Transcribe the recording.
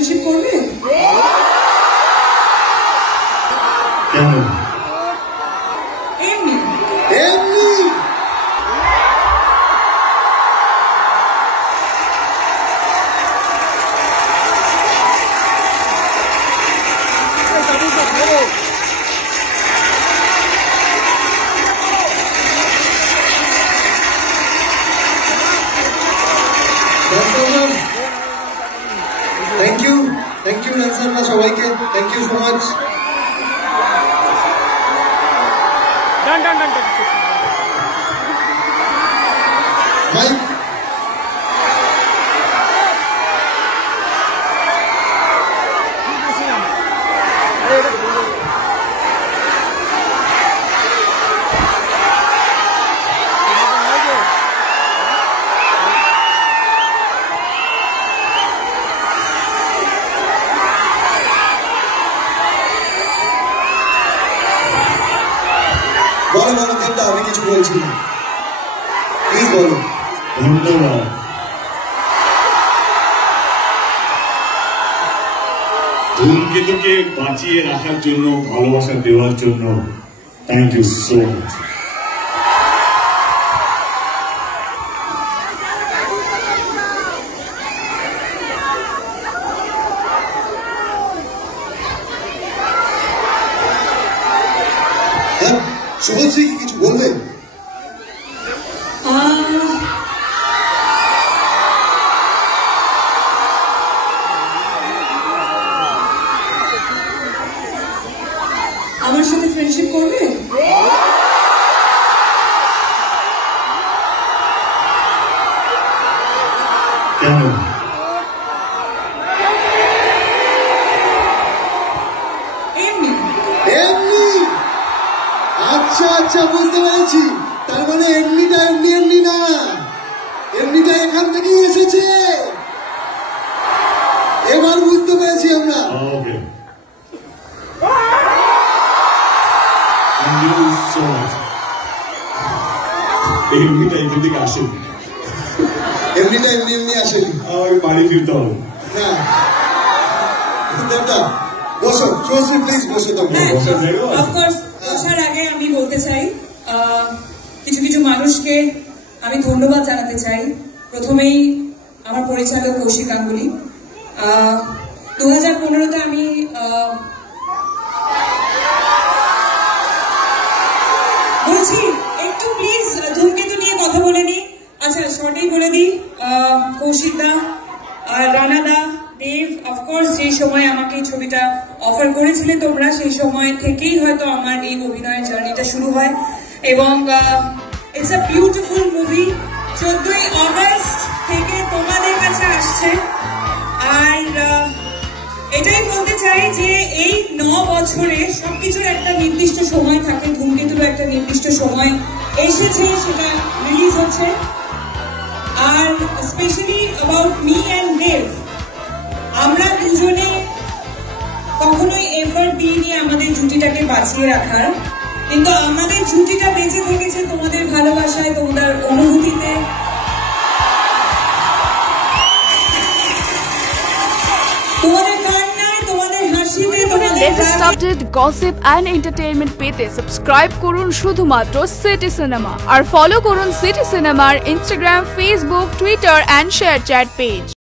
Friendship করবে? কেন? এমনি এমনি Thank you Nansarna সবাইকে, thank you so much. Done. Mike. বলো দেবদা, আমি কিছু বলছি না, প্লিজ বলো। ধন্যবাদ। ধূমকেতুকে বাঁচিয়ে রাখার জন্য, ভালোবাসা দেওয়ার জন্য thank you so much. Subhashree কি কিছু বলবেন? আমার সাথে ফ্রেন্ডশিপ করবে? কেন? এমনি আচ্ছা বুঝতে পেরেছি, তার মানে এমনিটা এমনি না, এমনিটা এখান থেকেই এসেছে, এবার বুঝতে পেরেছি আমরা। এমনিটা এখান থেকে আসেনি, এমনিটা এমনি আসেনি, আমার বাড়ি ফিরতে হবে না। বসো শুভশ্রী, প্লিজ বসে। বসার আগে আমি বলতে চাই, কিছু মানুষকে আমি ধন্যবাদ জানাতে চাই। প্রথমেই আমার পরিচালক কৌশিক গাঙ্গুলি। 2015-তে আমি বলছি একটু প্লিজ ধূমকেতু নিয়ে কথা বলে নি। আচ্ছা শর্টেই বলে দিই, কৌশিক দা আর রানা দা, দেব, অফকোর্স সেই সময় আমাকে এই ছবিটা অফার করেছিলেন তোমরা, সেই সময় থেকেই হয়তো আমার এই অভিনয়ের জার্নিটা শুরু হয় এবং ইটস আ বিউটিফুল মুভি। 14ই অগস্ট থেকে তোমাদের কাছে আসছে। আর এটাই বলতে চাই যে এই 9 বছরে সবকিছুর একটা নির্দিষ্ট সময় থাকে, ধূমকেতুর একটা নির্দিষ্ট সময় এসেছে, সেটা রিলিজ হচ্ছে। আর স্পেশালি অ্যাবাউট মি অ্যান্ড দেব, আমরা দুজনে কখনোই এফর্ট দিইনি আমাদের জুটিটাকে বাঁচিয়ে রাখার, কিন্তু আমাদের জুটিটা বেঁচে থেকেছে তোমাদের ভালোবাসায়, তোমাদের অনুভূতিতে, তোমাদের কান্নায়, তোমাদের হাসিতে, তোমাদের latest update, gossip and entertainment পেতে সাবস্ক্রাইব করুন শুধুমাত্র সিটি সিনেমা আর ফলো করুন সিটি সিনেমার Instagram, Facebook, Twitter and share chat page.